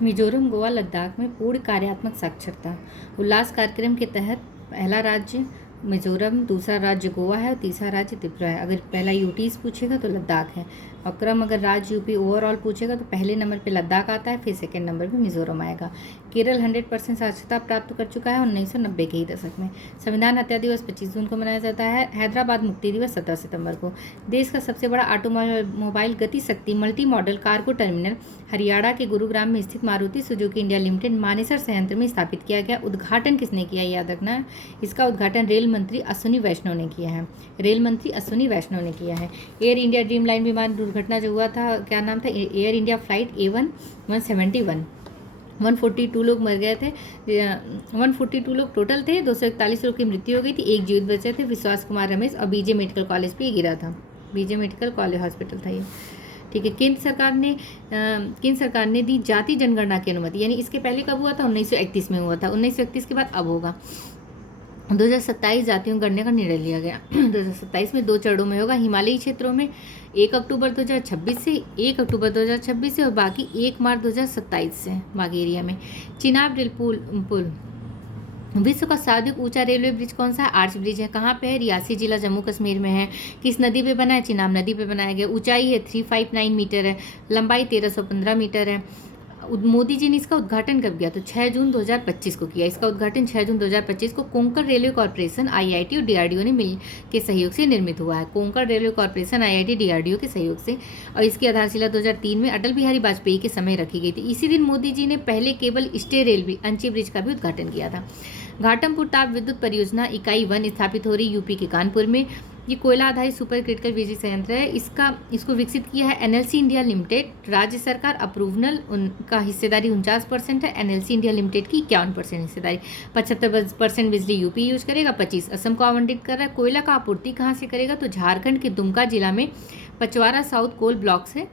मिजोरम, गोवा, लद्दाख में पूर्ण कार्यात्मक साक्षरता। उल्लास कार्यक्रम के तहत पहला राज्य मिजोरम, दूसरा राज्य गोवा है और तीसरा राज्य त्रिपुरा है। अगर पहला यूटीज पूछेगा तो लद्दाख है, और क्रम अगर राज्य यूपी ओवरऑल पूछेगा तो पहले नंबर पे लद्दाख आता है, फिर सेकंड नंबर पे मिजोरम आएगा। केरल 100% साक्षरता प्राप्त कर चुका है 1990 के ही दशक में। संविधान हत्या दिवस 25 जून को मनाया जाता है। हैदराबाद मुक्ति दिवस 17 सितंबर को। देश का सबसे बड़ा ऑटोमोबाइल गति शक्ति multi modal cargo terminal Haryana के गुरुग्राम में स्थित Maruti Suzuki India limited Manesar संयंत्र में स्थापित किया गया। उद्घाटन किसने किया, याद रखना है। इसका उद्घाटन रेल मंत्री अश्विनी वैष्णव ने किया है। रेल मंत्री अश्विनी वैष्णव ने किया है। एयर इंडिया ड्रीम लाइन विमान दुर्घटना जो हुआ था, क्या नाम था, एयर इंडिया फ्लाइट A171। 142 लोग मर गए थे, 142 लोग टोटल थे, 241 लोग की मृत्यु हो गई थी, एक जीवित बचे थे, विश्वास कुमार रमेश, और बीजे मेडिकल कॉलेज पे गिरा था। बीजे मेडिकल कॉलेज हॉस्पिटल था ये, ठीक है। केंद्र सरकार ने दी जाति जनगणना की अनुमति, यानी इसके पहले कब हुआ था, 1931 में हुआ था, 1931 के बाद अब होगा। 2027 जातियों गणना का निर्णय लिया गया। 2027 में 2 चरणों में होगा। हिमालयी क्षेत्रों में 1 अक्टूबर 2026 से 1 अक्टूबर 2026 से और बाकी 1 मार्च 2027 से बाकी एरिया में। चिनाब रेल पुल विश्व का सर्वाधिक ऊंचा रेलवे ब्रिज कौन सा है? आर्च ब्रिज है। कहाँ पे है? रियासी जिला जम्मू कश्मीर में है। किस नदी पे बना है? चिनाब नदी पे बनाया गया। ऊंचाई है 359 मीटर है, लंबाई 1315 मीटर है। मोदी जी ने इसका उद्घाटन कब किया? तो 6 जून 2025 को किया। इसका उद्घाटन 6 जून 2025 को कोंकण रेलवे कॉर्पोरेशन IIT और DRDO ने मिल के सहयोग से निर्मित हुआ है। Konkan railway corporation IIT DRDO के सहयोग से, और इसकी आधारशिला 2003 में अटल बिहारी वाजपेयी के समय रखी गई थी। इसी दिन मोदी जी ने पहले केबल स्टे रेलवे अंची ब्रिज का भी उद्घाटन किया था। घाटमपुर ताप विद्युत परियोजना इकाई 1 स्थापित हो रही यूपी के कानपुर में। ये कोयला आधारित सुपर क्रिटिकल बिजली संयंत्र है। इसको विकसित किया है NLC इंडिया लिमिटेड। राज्य सरकार अप्रूवल उनका हिस्सेदारी 49% है। NLC इंडिया लिमिटेड की 51% हिस्सेदारी। 75% बिजली यूपी यूज करेगा, 25 असम को आवंटित कर रहा है। कोयला का आपूर्ति कहाँ से करेगा? तो झारखंड के दुमका जिला में पचवारा साउथ कोल ब्लॉक से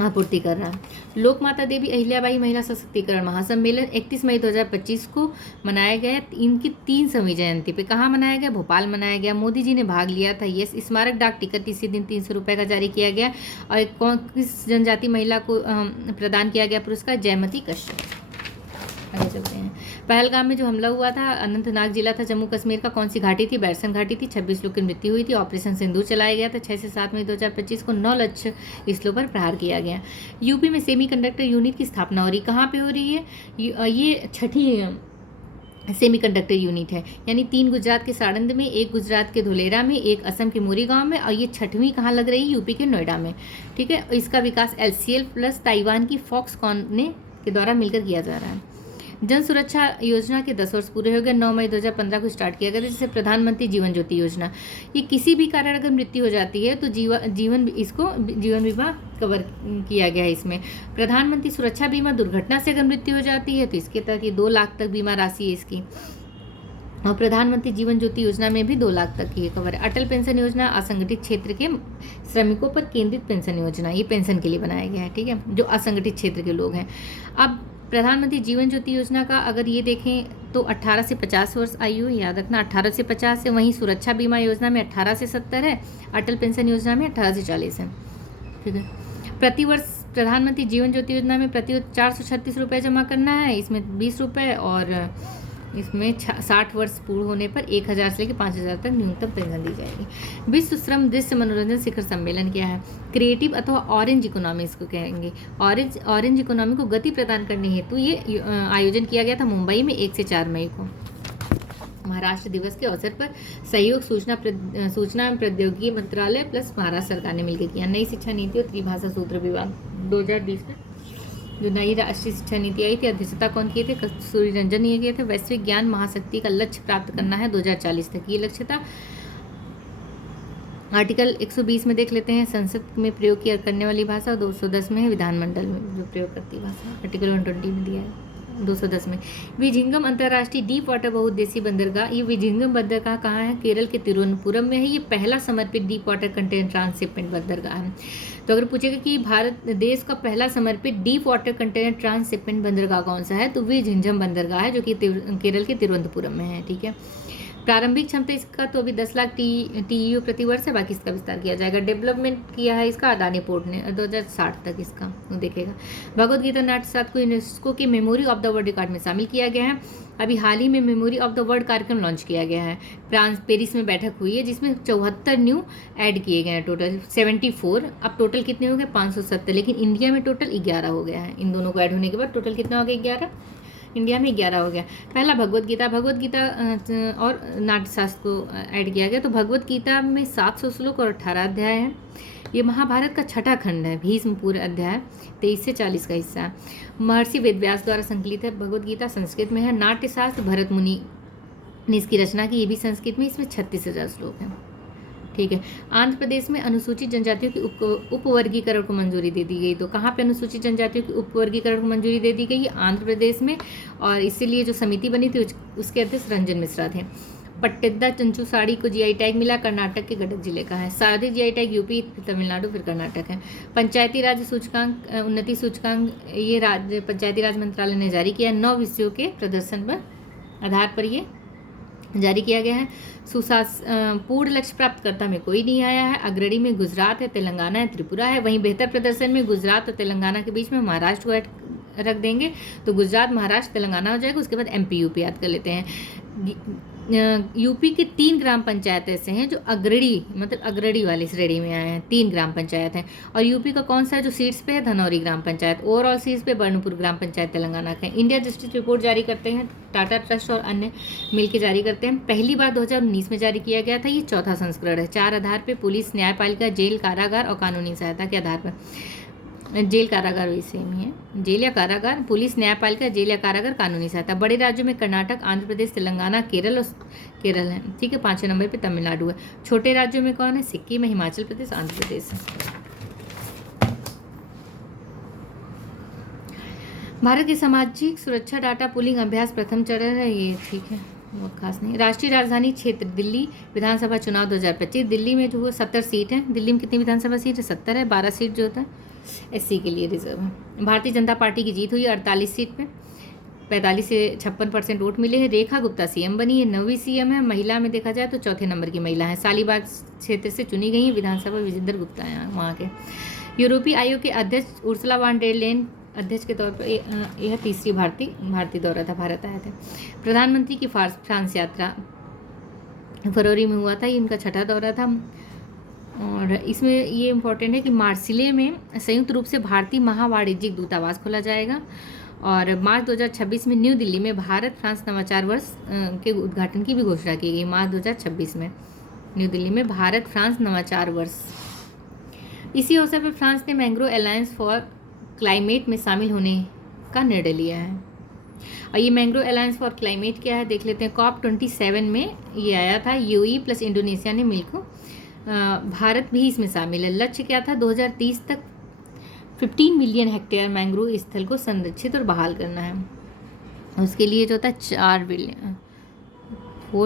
आपूर्ति कर रहा है। लोक माता देवी अहिल्याबाई महिला सशक्तिकरण महासम्मेलन 31 मई 2025 को मनाया गया। इनकी 300वीं जयंती पे कहाँ मनाया गया? भोपाल मनाया गया। मोदी जी ने भाग लिया था। यस, स्मारक डाक टिकट इसी दिन 300 रुपये का जारी किया गया। और किस जनजाति महिला को प्रदान किया गया पुरस्कार? जयमती कश्यप। आगे चलते हैं। पहलगाम में जो हमला हुआ था, अनंतनाग जिला था जम्मू कश्मीर का, कौन सी घाटी थी? बैरसन घाटी थी। 26 लोग की मृत्यु हुई थी। ऑपरेशन सिंदूर चलाया गया था। 6 से 7 मई 2025 को 9 लक्ष्य स्थलों पर प्रहार किया गया। यूपी में सेमीकंडक्टर यूनिट की स्थापना हो रही। कहाँ पे हो रही है? ये 6ठी सेमीकंडक्टर यूनिट है, यानी 3 गुजरात के साड़ंद में, 1 गुजरात के धोलेरा में, 1 असम के मोरी गांव में, और ये 6वीं कहाँ लग रही है? यूपी के नोएडा में, ठीक है। इसका विकास LCL प्लस ताइवान की फॉक्सकॉन के द्वारा मिलकर किया जा रहा है। जन सुरक्षा योजना के 10 वर्ष पूरे हो गए। 9 मई 2015 को स्टार्ट किया गया था, जिसे प्रधानमंत्री जीवन ज्योति योजना। ये किसी भी कारण अगर मृत्यु हो जाती है तो जीवन बीमा कवर किया गया है। इसमें प्रधानमंत्री सुरक्षा बीमा, दुर्घटना से अगर मृत्यु हो जाती है तो इसके तहत ये 2 लाख तक बीमा राशि है इसकी। और प्रधानमंत्री जीवन ज्योति योजना में भी 2 लाख तक की कवर है। अटल पेंशन योजना असंगठित क्षेत्र के श्रमिकों पर केंद्रित पेंशन योजना, ये पेंशन के लिए बनाया गया है, ठीक है, जो असंगठित क्षेत्र के लोग हैं। अब प्रधानमंत्री जीवन ज्योति योजना का अगर ये देखें तो 18 से 50 वर्ष आयु, याद रखना 18 से 50 है। वहीं सुरक्षा बीमा योजना में 18 से 70 है। अटल पेंशन योजना में 18 से 40 है, ठीक है। प्रतिवर्ष प्रधानमंत्री जीवन ज्योति योजना में प्रतिवर्ष 436 रुपये जमा करना है। इसमें 20 रुपये, और इसमें 60 वर्ष पूर्ण होने पर 1000 से लेकर 5000 तक न्यूनतम पेंशन दी जाएगी। विश्व श्रम दृश्य मनोरंजन शिखर सम्मेलन क्या है? क्रिएटिव अथवा ऑरेंज इकोनॉमी इसको कहेंगे। ऑरेंज इकोनॉमी को गति प्रदान करने हेतु ये आयोजन किया गया था मुंबई में 1 से 4 मई को। महाराष्ट्र दिवस के अवसर पर सहयोग सूचना एवं प्रौद्योगिकी मंत्रालय प्लस महाराष्ट्र सरकार ने मिलकर किया। नई शिक्षा नीति और त्रिभाषा सूत्र विभाग 2020 में जो नई राष्ट्रीय शिक्षा नीति आई थी, अध्यक्षता कौन किए थे? कस्तूरी रंजन ये किए थे। वैश्विक ज्ञान महाशक्ति का लक्ष्य प्राप्त करना है 2040 तक, ये लक्ष्य था। आर्टिकल 120 में देख लेते हैं, संसद में प्रयोग किया करने वाली भाषा। 210 में है विधानमंडल में जो प्रयोग करती भाषा। आर्टिकल 120 में दिया है। 210 में विजिंगम अंतर्राष्ट्रीय डीप वाटर बहुउद्देशीय बंदरगाह। ये विजिंगम बंदरगाह कहाँ है? केरल के तिरुवनंतपुरम में है। ये पहला समर्पित डीप वाटर कंटेनर ट्रांसशिपमेंट बंदरगाह है। तो अगर पूछेगा कि भारत देश का पहला समर्पित डीप वाटर कंटेनर ट्रांसशिपमेंट बंदरगाह कौन सा है, तो वे झिंझम बंदरगाह है, जो कि केरल के तिरुवनंतपुरम में है, ठीक है। प्रारंभिक क्षमता इसका तो अभी 10 लाख TEU प्रति वर्ष है, बाकी इसका विस्तार किया जाएगा। डेवलपमेंट किया है इसका अदानी पोर्ट ने 2060 तक इसका वो देखेगा। भगवद गीता नाट्यशास्त्र को यूनेस्को के memory of the world record में शामिल किया गया है। अभी हाल ही में मेमोरी ऑफ द वर्ल्ड कार्यक्रम लॉन्च किया गया है। फ्रांस पेरिस में बैठक हुई है जिसमें 74 न्यू ऐड किए गए हैं, टोटल 74। अब टोटल कितने हो गए? 570, लेकिन इंडिया में टोटल 11 हो गया है। इन दोनों को ऐड होने के बाद टोटल कितना हो गया? 11। इंडिया में 11 हो गया। पहला भगवद गीता और नाट्यशास्त्र को ऐड किया गया। तो भगवद गीता में 700 श्लोक और 18 अध्याय हैं। ये महाभारत का छठा खंड है। भीष्म पूरे अध्याय 23 से 40 का हिस्सा है। महर्षि वेदव्यास द्वारा संकलित है। भगवद गीता संस्कृत में है। नाट्यशास्त्र भरत मुनि ने इसकी रचना की, ये भी संस्कृत में। इसमें 36,000 श्लोक हैं। ठीक है। आंध्र प्रदेश में अनुसूचित जनजातियों की उपवर्गीकरण को मंजूरी दे दी गई। तो कहाँ पे अनुसूचित जनजातियों की उपवर्गीकरण को मंजूरी दे दी गई? आंध्र प्रदेश में। और इसीलिए जो समिति बनी थी उसके अध्यक्ष रंजन मिश्रा थे। पट्टेद्दा चंचू साड़ी को GI टैग मिला, कर्नाटक के गडक जिले का है। सारथी GI टैग यूपी, फिर तमिलनाडु, फिर कर्नाटक है। पंचायती राज सूचकांक, उन्नति सूचकांक, ये राज्य पंचायती राज मंत्रालय ने जारी किया। 9 विषयों के प्रदर्शन पर आधार पर ये जारी किया गया है। पूर्ण लक्ष्य प्राप्तकर्ता में कोई नहीं आया है। अग्रणी में गुजरात है, तेलंगाना है, त्रिपुरा है। वहीं बेहतर प्रदर्शन में गुजरात और तेलंगाना के बीच में महाराष्ट्र को रख देंगे, तो गुजरात, महाराष्ट्र, तेलंगाना हो जाएगा। उसके बाद MP UP याद कर लेते हैं। यूपी के 3 ग्राम पंचायत ऐसे हैं जो अग्रणी, मतलब अग्रणी वाली श्रेणी में आए हैं। 3 ग्राम पंचायत हैं। और यूपी का कौन सा है जो सीट्स पे है? धनौरी ग्राम पंचायत। ओवरऑल सीट्स पे बर्नपुर ग्राम पंचायत तेलंगाना का है। इंडिया जस्टिस रिपोर्ट जारी करते हैं टाटा ट्रस्ट और अन्य मिलकर जारी करते हैं। पहली बार 2019 में जारी किया गया था। ये 4था संस्करण है। 4 आधार पर: पुलिस, न्यायपालिका, जेल, कारागार और कानूनी सहायता के आधार पर। जेल, कारागार वही सेम ही है। जेल या कारागार, पुलिस, न्यायपालिका, जेल या कारागार, कानूनी सहायता। बड़े राज्यों में कर्नाटक, आंध्र प्रदेश, तेलंगाना, केरल है। ठीक है। 5वें नंबर पे तमिलनाडु है। छोटे राज्यों में कौन है? सिक्किम है, हिमाचल प्रदेश, आंध्र प्रदेश है। भारत की सामाजिक सुरक्षा डाटा पुलिंग अभ्यास प्रथम चरण है। ये ठीक है, बहुत खास नहीं। राष्ट्रीय राजधानी क्षेत्र दिल्ली, विधानसभा चुनाव 2025। दिल्ली में जो वो 70 सीट है। दिल्ली में कितनी विधानसभा सीट है? 70 है। 12 सीट जो होता है SC के लिए रिजर्व है। भारतीय जनता पार्टी की जीत हुई 48 सीट पे। 45 से 56% वोट मिले हैं। रेखा गुप्ता CM बनी है। 9वीं CM है। महिला में देखा जाए तो 4थे नंबर की महिला है। शालीबाग क्षेत्र से चुनी गई है। विधानसभा विजेंद्र गुप्ता है वहाँ के। यूरोपीय आयोग के अध्यक्ष उर्सुला वॉन डेर लेयन अध्यक्ष के तौर पर यह 3री भारतीय दौरा था। भारत आए थे। प्रधानमंत्री की फ्रांस यात्रा फरवरी में हुआ था। ये इनका 6ठा दौरा था। और इसमें ये इम्पोर्टेंट है कि मार्सिले में संयुक्त रूप से भारतीय महावाणिज्यिक दूतावास खोला जाएगा। और मार्च 2026 में न्यू दिल्ली में भारत फ्रांस नवाचार वर्ष के उद्घाटन की भी घोषणा की गई। मार्च 2026 में न्यू दिल्ली में भारत फ्रांस नवाचार वर्ष। इसी अवसर पर फ्रांस ने मैंग्रोव अलायंस फॉर क्लाइमेट में शामिल होने का निर्णय लिया है। और ये मैंग्रोव अलायंस फॉर क्लाइमेट क्या है देख लेते हैं। COP27 में ये आया था। UAE प्लस इंडोनेशिया ने मिलकर, भारत भी इसमें शामिल है। लक्ष्य क्या था? 2030 तक 15 मिलियन हेक्टेयर मैंग्रोव स्थल को संरक्षित और बहाल करना है। उसके लिए जो होता है 4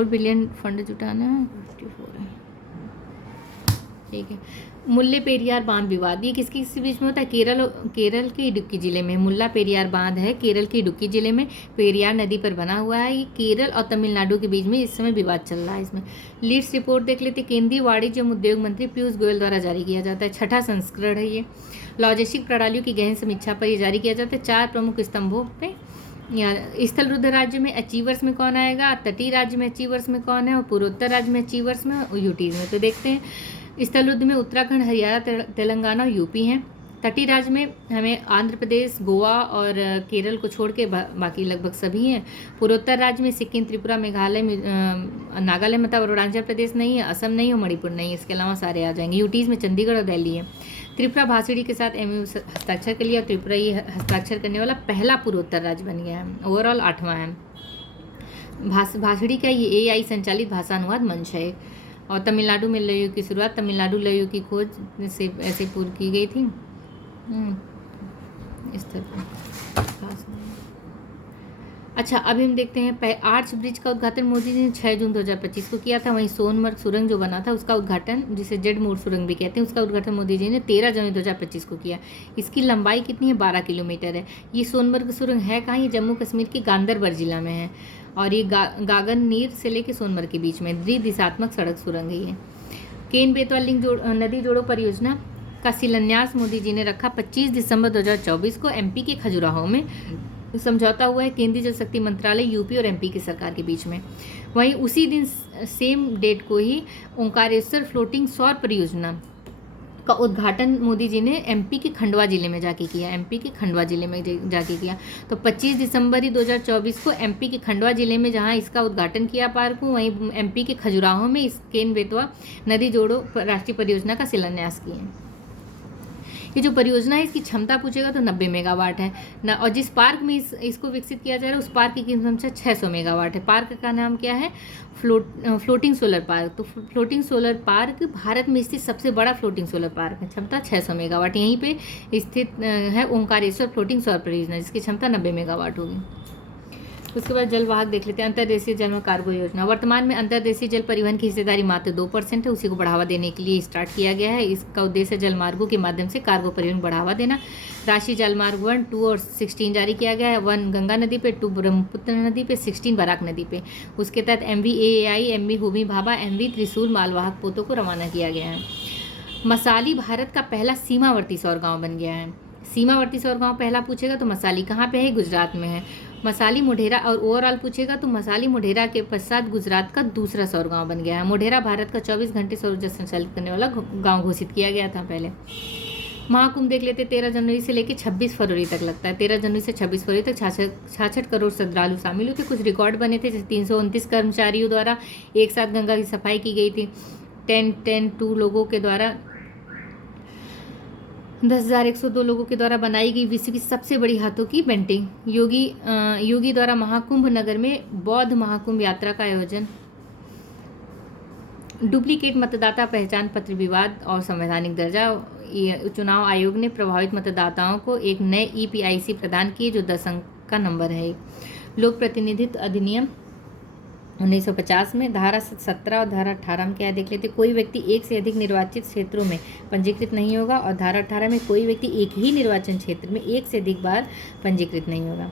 बिलियन फंड जुटाना है। 54 है। ठीक है। मुल्ले पेरियार बांध विवाद ये किसके बीच में होता है? केरल के इडुक्की जिले में मुल्ला पेरियार बांध है। केरल के इडुक्की जिले में पेरियार नदी पर बना हुआ है। ये केरल और तमिलनाडु के बीच में इस समय विवाद चल रहा है। इसमें लीड्स रिपोर्ट देख लेते। केंद्रीय वाणिज्य एवं उद्योग मंत्री पीयूष गोयल द्वारा जारी किया जाता है। 6ठा संस्करण है ये। लॉजिस्टिक प्रणालियों की गहन समीक्षा पर यह जारी किया जाता है। 4 प्रमुख स्तंभों पे। स्थल रुद्ध राज्य में अचीवर्स में कौन आएगा? तटीय राज्य में अचीवर्स में कौन है? और पूर्वोत्तर राज्य में अचीवर्स में और यूटीज में। तो देखते हैं। स्थल रुद्ध में उत्तराखंड, हरियाणा, तेलंगाना और UP हैं। तटीय राज्य में हमें आंध्र प्रदेश, गोवा और केरल को छोड़ के बाकी लगभग सभी हैं। पूर्वोत्तर राज्य में सिक्किम, त्रिपुरा, मेघालय, नागालैंड मतलब अरुणाचल प्रदेश नहीं है, असम नहीं और मणिपुर नहीं है। इसके अलावा सारे आ जाएंगे। यूटीज़ में चंडीगढ़ और दिल्ली है। त्रिपुरा भाषणी के साथ MOU हस्ताक्षर कर लिया। त्रिपुरा ये हस्ताक्षर करने वाला पहला पूर्वोत्तर राज्य बन गया है। ओवरऑल 8वां है। भाषणी का ये AI संचालित भाषा अनुवाद मंच है। और तमिलनाडु में लयू की शुरुआत, तमिलनाडु लयू की खोज से ऐसे पूर्व की गई थी। इस तरह अच्छा, अभी हम देखते हैं आर्च ब्रिज का उद्घाटन मोदी जी ने 6 जून 2025 को किया था। वहीं सोनमर्ग सुरंग जो बना था उसका उद्घाटन, जिसे जेड मोड़ सुरंग भी कहते हैं, उसका उद्घाटन मोदी जी ने 13 जनवरी 2025 को किया। इसकी लंबाई कितनी है? 12 किलोमीटर है। ये सोनमर्ग सुरंग है कहाँ? ये जम्मू कश्मीर के गांदरबल जिला में है। और ये गागननीर से लेके सोनमर्ग के बीच में द्विदिशात्मक सड़क सुरंग है ये। केन बेतवा लिंक नदी जोड़ो परियोजना का शिलान्यास मोदी जी ने रखा 25 दिसंबर 2024 को एमपी के खजुराहो में। समझौता हुआ है केंद्रीय जल शक्ति मंत्रालय यूपी और एमपी की सरकार के बीच में। वहीं उसी दिन सेम डेट को ही ओंकारेश्वर फ्लोटिंग सौर परियोजना का उद्घाटन मोदी जी ने एमपी के खंडवा जिले में जाके किया। तो 25 दिसंबर ही 2024 को एमपी के खंडवा जिले में जहां इसका उद्घाटन किया पार्क को, वहीं एमपी के खजुराहो में इस केन बेतवा नदी जोड़ो राष्ट्रीय परियोजना का शिलान्यास किए। ये जो परियोजना है इसकी क्षमता पूछेगा तो 90 मेगावाट है ना, और जिस पार्क में इसको विकसित किया जा रहा है उस पार्क की क्षमता 600 मेगावाट है। पार्क का नाम क्या है? Floating solar park. तो फ्लोटिंग सोलर पार्क भारत में स्थित सबसे बड़ा फ्लोटिंग सोलर पार्क है, क्षमता 600 मेगावाट। यहीं पे स्थित है ओंकारेश्वर फ्लोटिंग सौर परियोजना जिसकी क्षमता 90 मेगावाट होगी। उसके बाद जलवाहक देख लेते हैं। अंतर्देशीय जल में कार्गो योजना। वर्तमान में अंतर्देशीय जल परिवहन की हिस्सेदारी मात्र 2% है, उसी को बढ़ावा देने के लिए स्टार्ट किया गया है। इसका उद्देश्य जलमार्गों के माध्यम से कार्गो परिवहन बढ़ावा देना। राष्ट्रीय जलमार्ग 1, 2 और 16 जारी किया गया है। 1 गंगा नदी पे, 2 ब्रह्मपुत्र नदी पे, 16 बराक नदी पे। उसके तहत MV-AAI, MV Homi Bhabha, MV त्रिशूल मालवाहक पोतों को रवाना किया गया है। मसाली भारत का पहला सीमावर्ती सौर गाँव बन गया है। सीमावर्ती सौर गाँव पहला पूछेगा तो मसाली कहाँ पे है? गुजरात में है। मसाली मोढेरा और ओवरऑल पूछेगा तो मसाली मोढेरा के पश्चात गुजरात का दूसरा सौर गांव बन गया है। मोढेरा भारत का 24 घंटे सौर ऊर्जा संचालित करने वाला गांव घोषित किया गया था पहले। महाकुंभ देख लेते। 13 जनवरी से लेकर 26 फरवरी तक लगता है। 13 जनवरी से 26 फरवरी तक 66 करोड़ श्रद्धालु शामिल हुए थे। कुछ रिकॉर्ड बने थे, जैसे 329 कर्मचारियों द्वारा एक साथ गंगा की सफाई की गई थी। 10-2 लोगों के द्वारा 10,102 लोगों के द्वारा बनाई गई विश्व की सबसे बड़ी हाथों की पेंटिंग। योगी द्वारा महाकुंभ नगर में बौद्ध महाकुंभ यात्रा का आयोजन। डुप्लीकेट मतदाता पहचान पत्र विवाद और संवैधानिक दर्जा। चुनाव आयोग ने प्रभावित मतदाताओं को एक नए EPIC प्रदान किए जो 10 अंक का नंबर है। लोक प्रतिनिधित्व अधिनियम 1950 में धारा 17 और धारा 18 में क्या देख लेते। कोई व्यक्ति एक से अधिक निर्वाचित क्षेत्रों में पंजीकृत नहीं होगा, और धारा 18 में कोई व्यक्ति एक ही निर्वाचन क्षेत्र में एक से अधिक बार पंजीकृत नहीं होगा।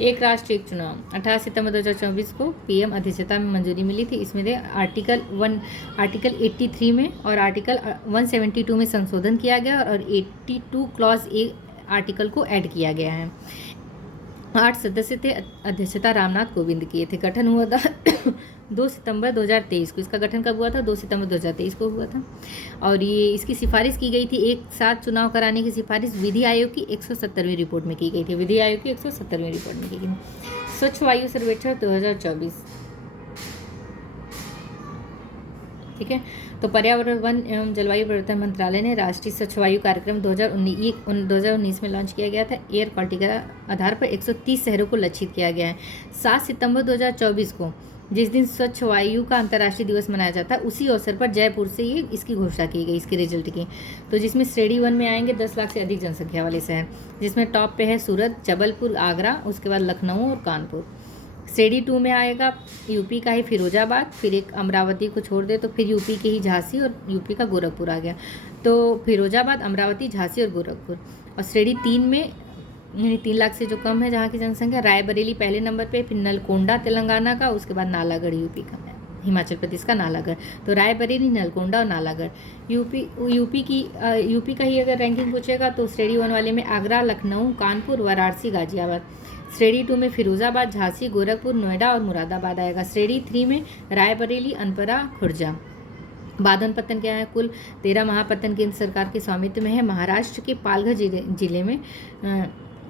एक राष्ट्र एक चुनाव। 18 सितंबर 2024 को PM अध्यक्षता में मंजूरी मिली थी। इसमें आर्टिकल 83 में और आर्टिकल 172 में संशोधन किया गया और 82 क्लॉज ए आर्टिकल को ऐड किया गया है। 8 सदस्य थे। अध्यक्षता रामनाथ कोविंद किए थे। गठन हुआ था 2 सितंबर 2023 को। इसका गठन कब हुआ था? 2 सितंबर 2023 को हुआ था। और ये इसकी सिफारिश की गई थी, एक साथ चुनाव कराने की सिफारिश विधि आयोग की 170वीं रिपोर्ट में की गई थी। विधि आयोग की 170वीं रिपोर्ट में की गई। स्वच्छ वायु सर्वेक्षण 2024, ठीक है। तो पर्यावरण, वन एवं जलवायु परिवर्तन मंत्रालय ने राष्ट्रीय स्वच्छ वायु कार्यक्रम 2019 में लॉन्च किया गया था। एयर क्वालिटी के आधार पर 130 शहरों को लक्षित किया गया है। 7 सितंबर 2024 को, जिस दिन स्वच्छ वायु का अंतर्राष्ट्रीय दिवस मनाया जाता है, उसी अवसर पर जयपुर से ये इसकी घोषणा की गई, इसके रिजल्ट की। तो जिसमें श्रेणी 1 में आएंगे 10 लाख से अधिक जनसंख्या वाले शहर, जिसमें टॉप पे है सूरत, जबलपुर, आगरा, उसके बाद लखनऊ और कानपुर। श्रेणी 2 में आएगा यूपी का ही फिरोजाबाद, फिर एक अमरावती को छोड़ दे तो फिर यूपी के ही झांसी और यूपी का गोरखपुर आ गया। तो फिरोजाबाद, अमरावती, झांसी और गोरखपुर। और श्रेणी 3 में यानी 3 लाख से जो कम है जहाँ की जनसंख्या, रायबरेली पहले नंबर पे, फिर नलकोंडा तेलंगाना का, उसके बाद नालागढ़ यूपी का, हिमाचल प्रदेश का नालागढ़। तो रायबरेली, नलकोंडा और नालागढ़। यूपी का ही अगर रैंकिंग पूछेगा तो श्रेणी 1 वाले में आगरा, लखनऊ, कानपुर, वाराणसी, गाजियाबाद। श्रेणी 2 में फिरोजाबाद, झांसी, गोरखपुर, नोएडा और मुरादाबाद आएगा। श्रेणी 3 में रायबरेली, अनपरा, खुर्जा। बाधन पत्तन क्या है? कुल 13 महापत्तन केंद्र सरकार के स्वामित्व में है। महाराष्ट्र के पालघर जिले में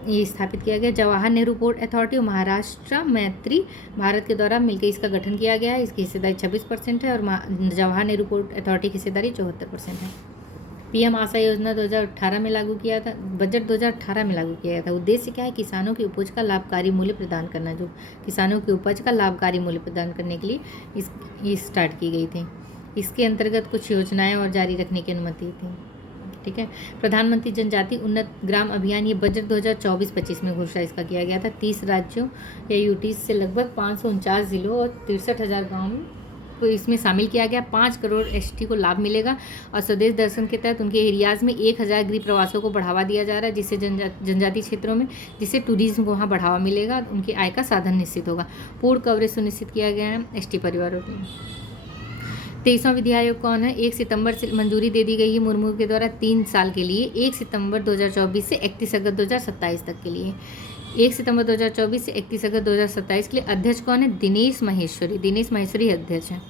ये स्थापित किया गया। जवाहर नेहरू पोर्ट अथॉरिटी और महाराष्ट्र मैत्री भारत के द्वारा मिलकर इसका गठन किया गया है। इसकी हिस्सेदारी 26% है और जवाहर नेहरू पोर्ट अथॉरिटी की हिस्सेदारी 74% है। PM आशा योजना 2018 में लागू किया था। बजट 2018 में लागू किया गया था। उद्देश्य क्या है? किसानों की उपज का लाभकारी मूल्य प्रदान करना। जो किसानों की उपज का लाभकारी मूल्य प्रदान करने के लिए ये स्टार्ट की गई थी। इसके अंतर्गत कुछ योजनाएं और जारी रखने की अनुमति थी, ठीक है। प्रधानमंत्री जनजाति उन्नत ग्राम अभियान, ये बजट 2024-25 में घोषणा इसका किया गया था। 30 राज्यों या यूटीज से लगभग 549 जिलों और 63,000 गाँव में इसमें शामिल किया गया। 5 करोड़ एसटी को लाभ मिलेगा और स्वदेश दर्शन के तहत उनके एरियाज़ में 1000 गृह प्रवासों को बढ़ावा दिया जा रहा है, जिससे जनजातीय क्षेत्रों में जिससे टूरिज्म को वहाँ बढ़ावा मिलेगा, उनकी आय का साधन निश्चित होगा। पूर्ण कवरेज सुनिश्चित किया गया है एसटी परिवारों के। 23वां विधि आयोग कौन है? 1 सितंबर से मंजूरी दे दी गई है मुर्मू के द्वारा 3 साल के लिए, 1 सितंबर 2024 से 31 अगस्त 2027 तक के लिए। 1 सितंबर 2024 से 31 अगस्त 2027 के लिए अध्यक्ष कौन है? दिनेश माहेश्वरी अध्यक्ष हैं।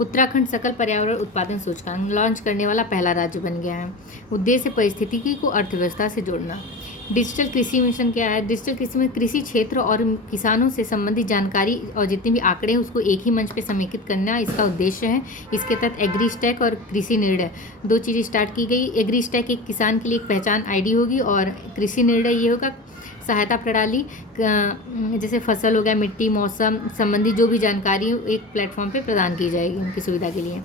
उत्तराखंड सकल पर्यावरण उत्पादन सूचकांक लॉन्च करने वाला पहला राज्य बन गया है। उद्देश्य पारिस्थितिकी को अर्थव्यवस्था से जोड़ना। डिजिटल कृषि मिशन क्या है? डिजिटल कृषि में कृषि क्षेत्र और किसानों से संबंधित जानकारी और जितने भी आंकड़े हैं उसको एक ही मंच पे समेकित करना इसका उद्देश्य है। इसके तहत एग्री स्टैक और कृषि निर्णय 2 चीज़ें स्टार्ट की गई। एग्री स्टैक एक किसान के लिए एक पहचान आईडी होगी और कृषि निर्णय ये होगा सहायता प्रणाली, जैसे फसल हो गया, मिट्टी, मौसम संबंधी जो भी जानकारी एक प्लेटफॉर्म पे प्रदान की जाएगी उनकी सुविधा के लिए।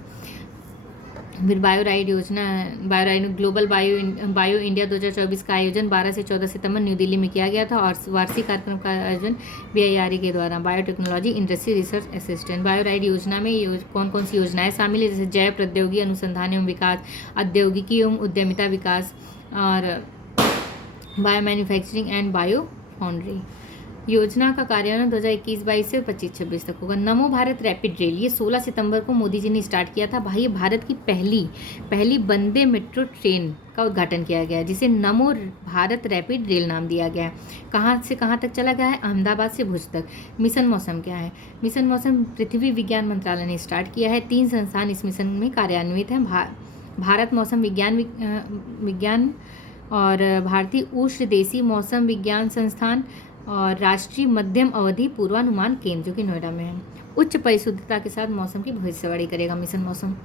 फिर बायोराइड योजना, बायोराइड ग्लोबल बायो इंडिया 2024 का आयोजन 12 से 14 सितंबर न्यू दिल्ली में किया गया था और वार्षिक कार्यक्रम का आयोजन BIRE के द्वारा। Biotechnology industry research assistant. बायोराइड योजना में कौन कौन सी योजनाएं शामिल है? जैसे जैव प्रौद्योगिकी अनुसंधान एवं विकास, औद्योगिकी एवं उद्यमिता विकास और bio manufacturing and bio foundry. योजना का कार्यान्वयन 2021-22 से 25-26 तक होगा। नमो भारत रैपिड रेल, ये 16 सितंबर को मोदी जी ने स्टार्ट किया था। भाई, भारत की पहली वंदे मेट्रो ट्रेन का उद्घाटन किया गया है, जिसे नमो भारत रैपिड रेल नाम दिया गया है। कहाँ से कहाँ तक चला गया है? अहमदाबाद से भुज तक। मिशन मौसम क्या है? मिशन मौसम पृथ्वी विज्ञान मंत्रालय ने स्टार्ट किया है। 3 संस्थान इस मिशन में कार्यान्वित हैं। भारत मौसम विज्ञान और भारतीय उष्णदेशीय मौसम विज्ञान संस्थान और राष्ट्रीय मध्यम अवधि पूर्वानुमान केंद्र, जो कि नोएडा में है। उच्च परिशुद्धता के साथ मौसम की भविष्यवाणी करेगा मिशन मौसम।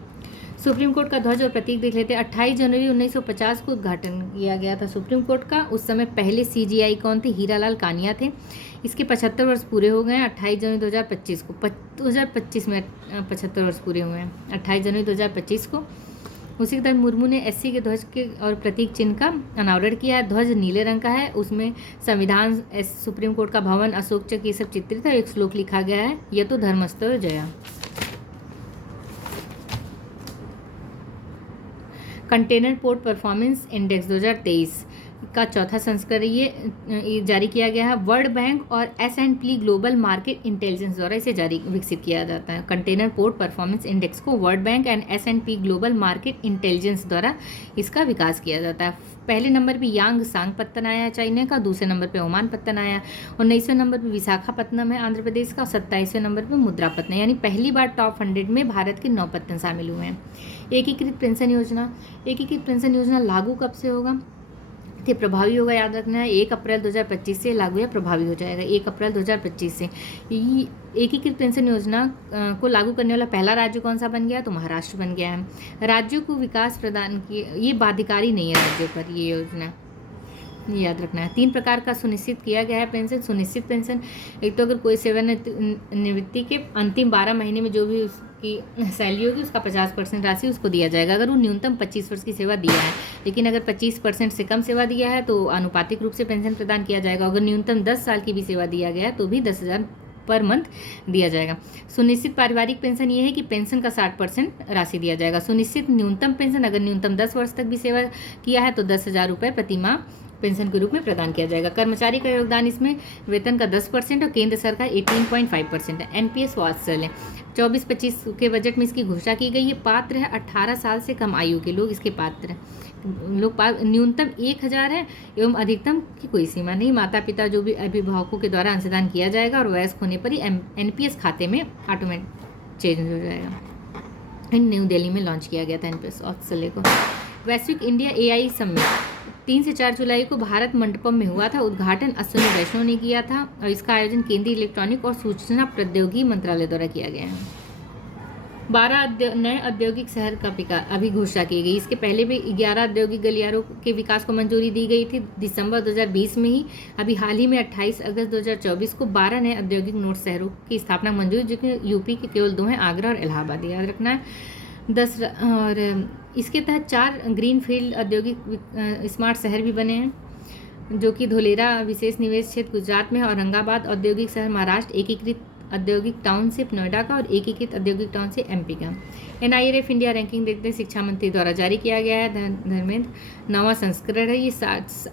सुप्रीम कोर्ट का ध्वज और प्रतीक देख लेते हैं। 28 जनवरी 1950 को उद्घाटन किया गया था सुप्रीम कोर्ट का। उस समय पहले CGI कौन थे? हीरालाल कानिया थे। इसके 75 वर्ष पूरे हो गए हैं 28 जनवरी 2025 को। 2025 में 75 वर्ष पूरे हुए हैं 28 जनवरी 2025 को। उसी के तहत मुर्मू ने SC के ध्वज के और प्रतीक चिन्ह का अनावरण किया है। ध्वज नीले रंग का है, उसमें संविधान, सुप्रीम कोर्ट का भवन, अशोक चक्र, ये सब चित्रित है। एक श्लोक लिखा गया है, ये तो धर्मस्थल Jaya. Container port performance index 2023 का चौथा संस्करण ये जारी किया गया है। वर्ल्ड बैंक और S&P ग्लोबल मार्केट इंटेलिजेंस द्वारा इसे विकसित किया जाता है। कंटेनर पोर्ट परफॉर्मेंस इंडेक्स को world bank and S&P global market intelligence द्वारा इसका विकास किया जाता है। पहले नंबर पे यांग सांग पत्तन आया है चाइना का, दूसरे नंबर पे ओमान पत्तन आया, 19वें नंबर पे विशाखापत्तनम है आंध्र प्रदेश का, 27वें नंबर पे मुद्रापत्तनम, यानी पहली बार टॉप 100 में भारत के 9 पत्तन शामिल हुए हैं। एकीकृत पेंशन योजना लागू कब से होगा? थे प्रभावी होगा, याद रखना है 1 अप्रैल 2025 से लागू या प्रभावी हो जाएगा। 1 अप्रैल 2025 से एकीकृत पेंशन योजना को लागू करने वाला पहला राज्य कौन सा बन गया? तो महाराष्ट्र बन गया है। राज्यों को विकास प्रदान किए, ये बाध्यकारी नहीं है राज्यों पर ये योजना, याद रखना है। 3 प्रकार का सुनिश्चित किया गया है पेंशन। सुनिश्चित पेंशन, एक तो अगर कोई सेवानिवृत्ति के अंतिम 12 महीने में जो भी उसकी सैलरी होगी उसका 50% राशि उसको दिया जाएगा, अगर वो न्यूनतम 25 वर्ष की सेवा दिया है। लेकिन अगर 25% से कम सेवा दिया है तो आनुपातिक रूप से पेंशन प्रदान किया जाएगा। अगर न्यूनतम 10 साल की भी सेवा दिया गया है तो भी 10,000 पर मंथ दिया जाएगा। सुनिश्चित पारिवारिक पेंशन ये है कि पेंशन का 60% राशि दिया जाएगा। सुनिश्चित न्यूनतम पेंशन, अगर न्यूनतम 10 वर्ष तक भी सेवा किया है तो 10,000 रुपये प्रति माह पेंशन के रूप में प्रदान किया जाएगा। कर्मचारी का योगदान इसमें वेतन का 10% और केंद्र सरकार 18.5% है। NPS वात्सल्य 24-25 के बजट में इसकी घोषणा की गई है। पात्र है 18 साल से कम आयु के लोग, इसके पात्र लोग न्यूनतम 1,000 है एवं अधिकतम की कोई सीमा नहीं। माता पिता जो भी अभिभावकों के द्वारा अंशदान किया जाएगा और वयस्क होने पर ही NPS खाते में ऑटोमेटिक चेंज हो जाएगा। न्यू दिल्ली में लॉन्च किया गया था NPS वात्सल्य को। वैश्विक इंडिया AI समिट 3 से 4 जुलाई को भारत मंडपम में हुआ था। उद्घाटन अश्विनी वैष्णव ने किया था और इसका आयोजन केंद्रीय इलेक्ट्रॉनिक और सूचना प्रौद्योगिकी मंत्रालय द्वारा किया गया है। 12 नए औद्योगिक शहर का विकास अभी घोषणा की गई। इसके पहले भी 11 औद्योगिक गलियारों के विकास को मंजूरी दी गई थी दिसंबर 2020 में ही। अभी हाल ही में 28 अगस्त 2024 को 12 नए औद्योगिक नोड शहरों की स्थापना मंजूरी, जो कि यूपी के केवल 2 हैं, आगरा और इलाहाबाद, याद रखना है। 10 और इसके तहत 4 ग्रीन फील्ड औद्योगिक स्मार्ट शहर भी बने हैं, जो कि धोलेरा विशेष निवेश क्षेत्र गुजरात में है, औरंगाबाद औद्योगिक शहर महाराष्ट्र, एकीकृत औद्योगिक टाउनशिप नोएडा का और एकीकृत औद्योगिक टाउनशिप एमपी का। NIRF इंडिया रैंकिंग देखते हैं शिक्षा मंत्री द्वारा जारी किया गया है। धर्मेंद्र 9वां संस्करण है ये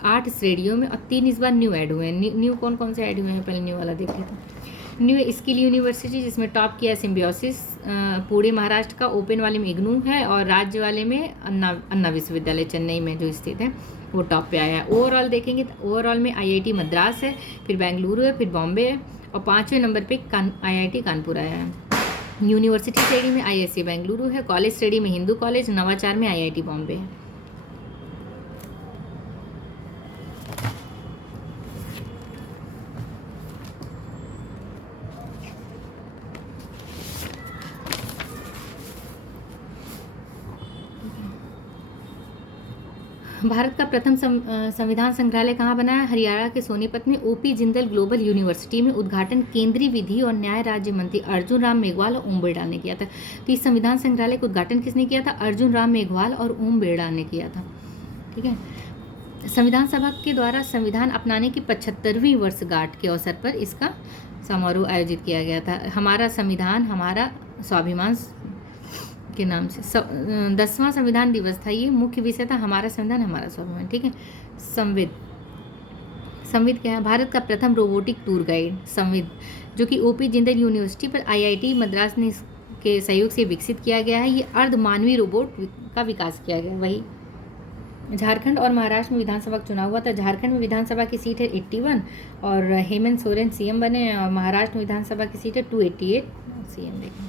8 श्रेणियों में और 3 इस बार न्यू ऐड हुए हैं। न्यू कौन कौन से ऐड हुए हैं, पहले न्यू वाला देख लेते हैं। न्यू स्किल यूनिवर्सिटी जिसमें टॉप किया है सिम्बियोसिस पुणे महाराष्ट्र का, ओपन वाले में इग्नू है और राज्य वाले में अन्ना विश्वविद्यालय चेन्नई में जो स्थित है वो टॉप पे आया है। ओवरऑल देखेंगे तो ओवरऑल में IIT मद्रास है, फिर बेंगलुरु है, फिर बॉम्बे है और 5वें नंबर पे IIT कानपुर आया है। यूनिवर्सिटी स्टडी में ISC बेंगलुरु है, कॉलेज स्टडी में हिंदू कॉलेज, नवाचार में IIT बॉम्बे है। भारत का प्रथम संविधान संग्रहालय कहाँ बना है? हरियाणा के सोनीपत में OP जिंदल ग्लोबल यूनिवर्सिटी में। उद्घाटन केंद्रीय विधि और न्याय राज्य मंत्री अर्जुन राम मेघवाल और ओम बिड़ला ने किया था। तो इस संविधान संग्रहालय का उद्घाटन किसने किया था? अर्जुन राम मेघवाल और ओम बिड़ला ने किया था। ठीक है। संविधान सभा के द्वारा संविधान अपनाने की 75वीं वर्षगांठ के अवसर पर इसका समारोह आयोजित किया गया था। हमारा संविधान हमारा स्वाभिमान के नाम से 10वां संविधान दिवस था। ये मुख्य विषय था हमारा संविधान हमारा स्वाभिमान। ठीक है। संविद क्या है? भारत का प्रथम रोबोटिक टूर गाइड संविद, जो कि OP जिंदल यूनिवर्सिटी पर IIT मद्रास ने के सहयोग से विकसित किया गया है। ये अर्ध मानवीय रोबोट का विकास किया गया है। वही झारखंड और महाराष्ट्र में विधानसभा का चुनाव हुआ था। झारखंड में विधानसभा की सीट है 81 और हेमंत सोरेन CM बने हैं और महाराष्ट्र में विधानसभा की सीट है 288 CM देखें।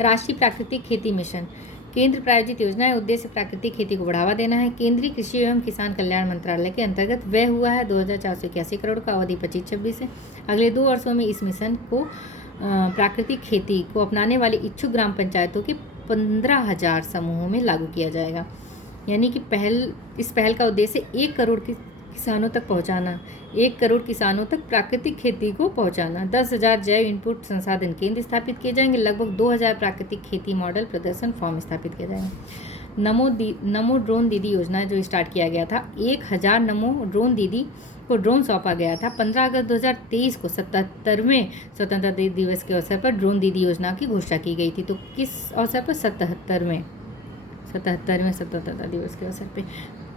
राष्ट्रीय प्राकृतिक खेती मिशन केंद्र प्रायोजित योजना है। उद्देश्य प्राकृतिक खेती को बढ़ावा देना है। केंद्रीय कृषि एवं किसान कल्याण मंत्रालय के अंतर्गत व्यय हुआ है 2481 करोड़ का। अवधि 25-26 है। अगले 2 वर्षों में इस मिशन को प्राकृतिक खेती को अपनाने वाली इच्छुक ग्राम पंचायतों के 15,000 समूहों में लागू किया जाएगा। यानी कि इस पहल का उद्देश्य 1 करोड़ किसानों तक पहुंचाना, 1 करोड़ किसानों तक प्राकृतिक खेती को पहुंचाना। 10,000 जैव इनपुट संसाधन केंद्र स्थापित किए जाएंगे। लगभग 2,000 प्राकृतिक खेती मॉडल प्रदर्शन फॉर्म स्थापित किया जाएगा। नमो ड्रोन दीदी योजना जो स्टार्ट किया गया था, 1000 नमो ड्रोन दीदी को ड्रोन सौंपा गया था। 15 अगस्त 2023 को 77वें स्वतंत्रता दिवस के अवसर पर ड्रोन दीदी योजना की घोषणा की गई थी। तो किस अवसर पर? 77वें स्वतंत्रता दिवस के अवसर पर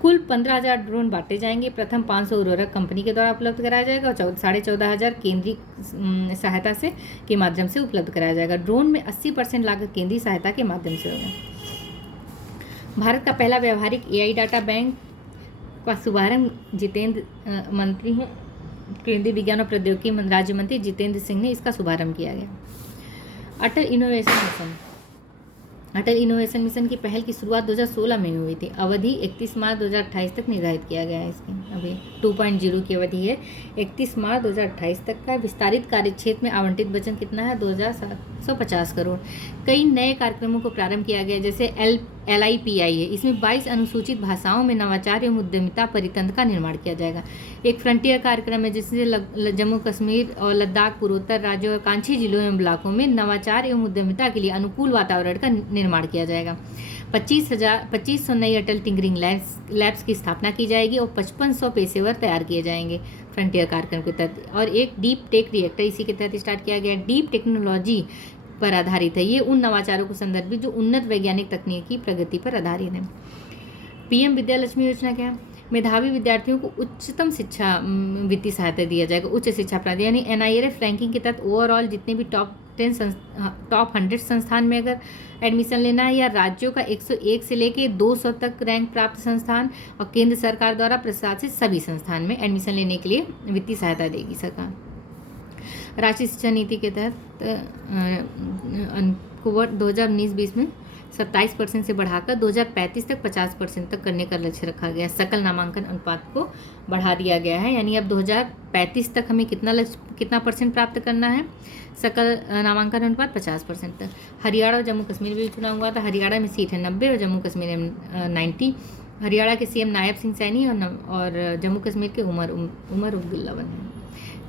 कुल 15,000 ड्रोन बांटे जाएंगे। प्रथम 500 उर्वरक कंपनी के द्वारा उपलब्ध कराया जाएगा और 14,500 केंद्रीय सहायता से के माध्यम से उपलब्ध कराया जाएगा। ड्रोन में 80% लागत केंद्रीय सहायता के माध्यम से होगा। भारत का पहला व्यावहारिक AI डाटा बैंक का शुभारंभ मंत्री हैं केंद्रीय विज्ञान और प्रौद्योगिकी राज्य मंत्री जितेंद्र सिंह ने इसका शुभारंभ किया गया। अटल इनोवेशन मिशन की पहल की शुरुआत 2016 में हुई थी। अवधि 31 मार्च 2028 तक निर्धारित किया गया है। इसकी अभी 2.0 की अवधि है, 31 मार्च 2028 तक का। विस्तारित कार्यक्षेत्र में आवंटित बजट कितना है? 2,750 करोड़। कई नए कार्यक्रमों को प्रारंभ किया गया जैसे LIPI है। इसमें 22 अनुसूचित भाषाओं में नवाचार एवं उद्यमिता परितंत्र का निर्माण किया जाएगा। एक फ्रंटियर कार्यक्रम है जिससे जम्मू कश्मीर और लद्दाख, पूर्वोत्तर राज्यों और कांची जिलों एवं ब्लॉकों में नवाचार एवं उद्यमिता के लिए अनुकूल वातावरण का निर्माण किया जाएगा। 2500 नई अटल टिंकरिंग लैब्स की स्थापना की जाएगी और 5500 पेशेवर तैयार किए जाएंगे फ्रंटियर कार्यक्रम के तहत। और एक डीप टेक रिएक्टर इसी के तहत स्टार्ट किया गया। डीप टेक्नोलॉजी पर आधारित है। ये उन नवाचारों को संदर्भित जो उन्नत वैज्ञानिक तकनीकी प्रगति पर आधारित है। PM विद्यालक्ष्मी योजना क्या है? मेधावी विद्यार्थियों को उच्चतम शिक्षा वित्तीय सहायता दिया जाएगा। उच्च शिक्षा प्राधिकरण यानी NIRF रैंकिंग के तहत ओवरऑल जितने भी टॉप 100 संस्थान में अगर एडमिशन लेना है या राज्यों का 101 से लेके 200 तक रैंक प्राप्त संस्थान और केंद्र सरकार द्वारा प्रशासित सभी संस्थान में एडमिशन लेने के लिए वित्तीय सहायता देगी सरकार। राष्ट्रीय शिक्षा नीति के तहत अक्टूबर 2019-20 में 27% से बढ़ाकर 2035 तक 50% तक करने का लक्ष्य रखा गया। सकल नामांकन अनुपात को बढ़ा दिया गया है, यानी अब 2035 तक हमें कितना परसेंट प्राप्त करना है? सकल नामांकन अनुपात 50% तक। हरियाणा और जम्मू कश्मीर में भी चुनाव हुआ था। हरियाणा में सीट है 90 और जम्मू कश्मीर में 90। हरियाणा के CM नायब सिंह सैनी और जम्मू कश्मीर के उमर अब्दुल्ला बने हैं।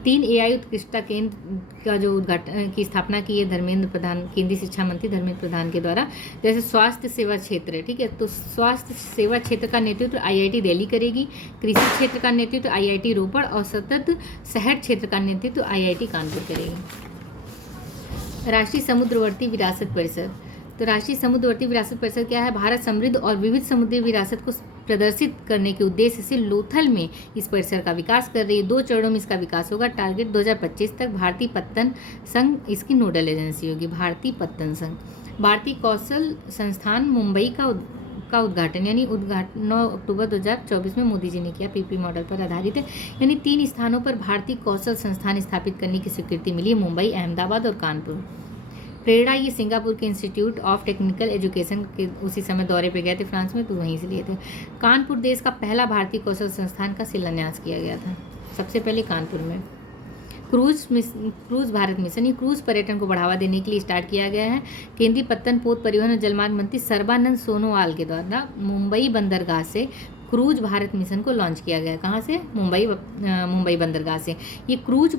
3 AI उत्कृष्टता केंद्र का जो उद्घाटन की स्थापना की है धर्मेंद्र प्रधान, केंद्रीय शिक्षा मंत्री धर्मेंद्र प्रधान के द्वारा। जैसे स्वास्थ्य सेवा क्षेत्र है, ठीक है, तो स्वास्थ्य सेवा क्षेत्र का नेतृत्व IIT दिल्ली करेगी। कृषि क्षेत्र का नेतृत्व IIT रोपड़ और सतत शहर क्षेत्र का नेतृत्व IIT कानपुर करेगी। राष्ट्रीय समुद्रवर्ती विरासत परिषद। तो राष्ट्रीय समुद्रवर्ती विरासत परिषद क्या है? भारत समृद्ध और विविध समुद्री विरासत को प्रदर्शित करने के उद्देश्य से लोथल में इस परिसर का विकास कर रही है। 2 चरणों में इसका विकास होगा। टारगेट 2025 तक। भारतीय पत्तन संघ इसकी नोडल एजेंसी होगी। भारतीय पत्तन संघ। भारतीय कौशल संस्थान मुंबई का उद्घाटन, यानी उद्घाटन 9 अक्टूबर 2024 में मोदी जी ने किया। पीपी मॉडल पर आधारित है। यानी 3 स्थानों पर भारतीय कौशल संस्थान स्थापित करने की स्वीकृति मिली है, मुंबई, अहमदाबाद और कानपुर। प्रेरणा ये सिंगापुर के इंस्टीट्यूट ऑफ टेक्निकल एजुकेशन के उसी समय दौरे पे गए थे फ्रांस में, तो वहीं से लिए थे। कानपुर देश का पहला भारतीय कौशल संस्थान का शिलान्यास किया गया था, सबसे पहले कानपुर में। क्रूज भारत मिशन, ये क्रूज पर्यटन को बढ़ावा देने के लिए स्टार्ट किया गया है। केंद्रीय पत्तन, पोत, परिवहन और जलमार्ग मंत्री सर्बानंद सोनोवाल के द्वारा मुंबई बंदरगाह से क्रूज भारत मिशन को लॉन्च किया गया। कहाँ से? मुंबई बंदरगाह से। ये क्रूज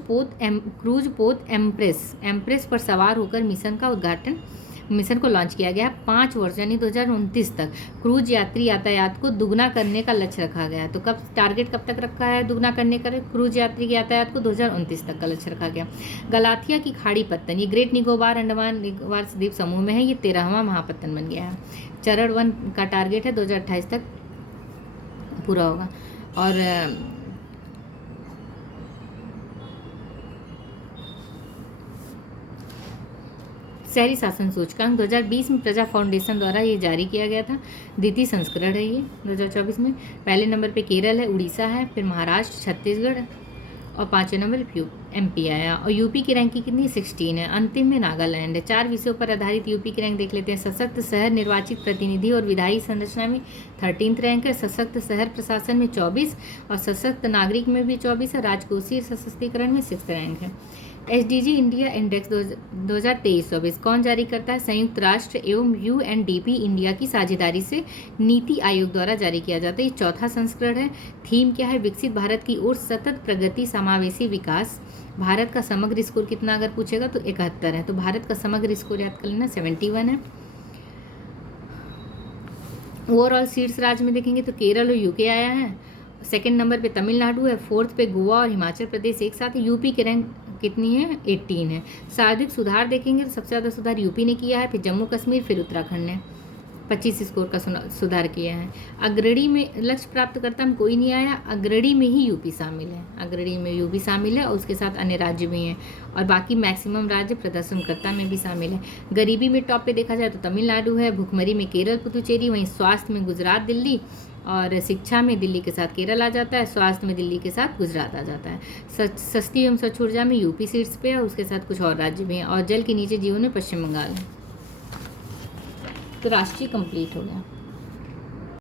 पोत एम्प्रेस पर सवार होकर मिशन को लॉन्च किया गया। 5 वर्ष यानी 2029 तक क्रूज यात्री यातायात को दुगना करने का लक्ष्य रखा गया। तो टारगेट कब तक रखा है दुगना करने का? क्रूज यात्री के यातायात को 2029 तक का लक्ष्य रखा गया। गलाथिया की खाड़ी पत्तन, ये ग्रेट निकोबार अंडमान निकोबार द्वीप समूह में है। ये 13वां महापत्तन बन गया है। चरण 1 का टारगेट है 2028 तक पूरा होगा। और शहरी शासन सूचकांक 2020 में प्रजा फाउंडेशन द्वारा ये जारी किया गया था। द्वितीय संस्करण है ये 2024 में। पहले नंबर पे केरल है, उड़ीसा है, फिर महाराष्ट्र, छत्तीसगढ़ और 5वें नंबर पे MP आया। और यूपी की रैंकिंग कितनी? 16 है। अंतिम में नागालैंड है। 4 विषयों पर आधारित यूपी की रैंक देख लेते हैं। सशक्त शहर निर्वाचित प्रतिनिधि और विधायी संरचना में 13th रैंक है। सशक्त शहर प्रशासन में 24 और सशक्त नागरिक में भी 24 है। राजकोषीय सशक्तिकरण में 6th रैंक है। SDG इंडिया इंडेक्स 2023-24 कौन जारी करता है? संयुक्त राष्ट्र एवं UNDP इंडिया की साझेदारी से नीति आयोग द्वारा जारी किया जाता है। ये 4था संस्करण है। थीम क्या है? विकसित भारत की ओर सतत प्रगति, समावेशी विकास। भारत का समग्र स्कोर कितना अगर पूछेगा तो 71 है। तो भारत का समग्र स्कोर याद कर लेना 71 है। ओवरऑल शीर्ष राज्य में देखेंगे तो केरल और UK आया है। 2nd नंबर पे तमिलनाडु है। 4th पे गोवा और हिमाचल प्रदेश एक साथ है। यूपी की रैंक कितनी है? 18 है। सर्वाधिक सुधार देखेंगे तो सबसे ज़्यादा सुधार यूपी ने किया है, फिर जम्मू कश्मीर, फिर उत्तराखंड ने 25 स्कोर का सुधार किया है। अग्रणी में लक्ष्य प्राप्त करता में कोई नहीं आया। अग्रणी में ही यूपी शामिल है। अग्रणी में यूपी शामिल है और उसके साथ अन्य राज्य भी हैं और बाकी मैक्सिमम राज्य प्रदर्शनकर्ता में भी शामिल है। गरीबी में टॉप पे देखा जाए तो तमिलनाडु है। भुखमरी में केरल, पुदुचेरी। वहीं स्वास्थ्य में गुजरात, दिल्ली और शिक्षा में दिल्ली के साथ केरल आ जाता है। स्वास्थ्य में दिल्ली के साथ गुजरात आ जाता है। सस्ती एवं स्वच्छ ऊर्जा में यूपी शीर्ष पे है और उसके साथ कुछ और राज्य भी हैं। और जल के नीचे जीवन में पश्चिम बंगाल है। तो राष्ट्रीय कंप्लीट हो गया।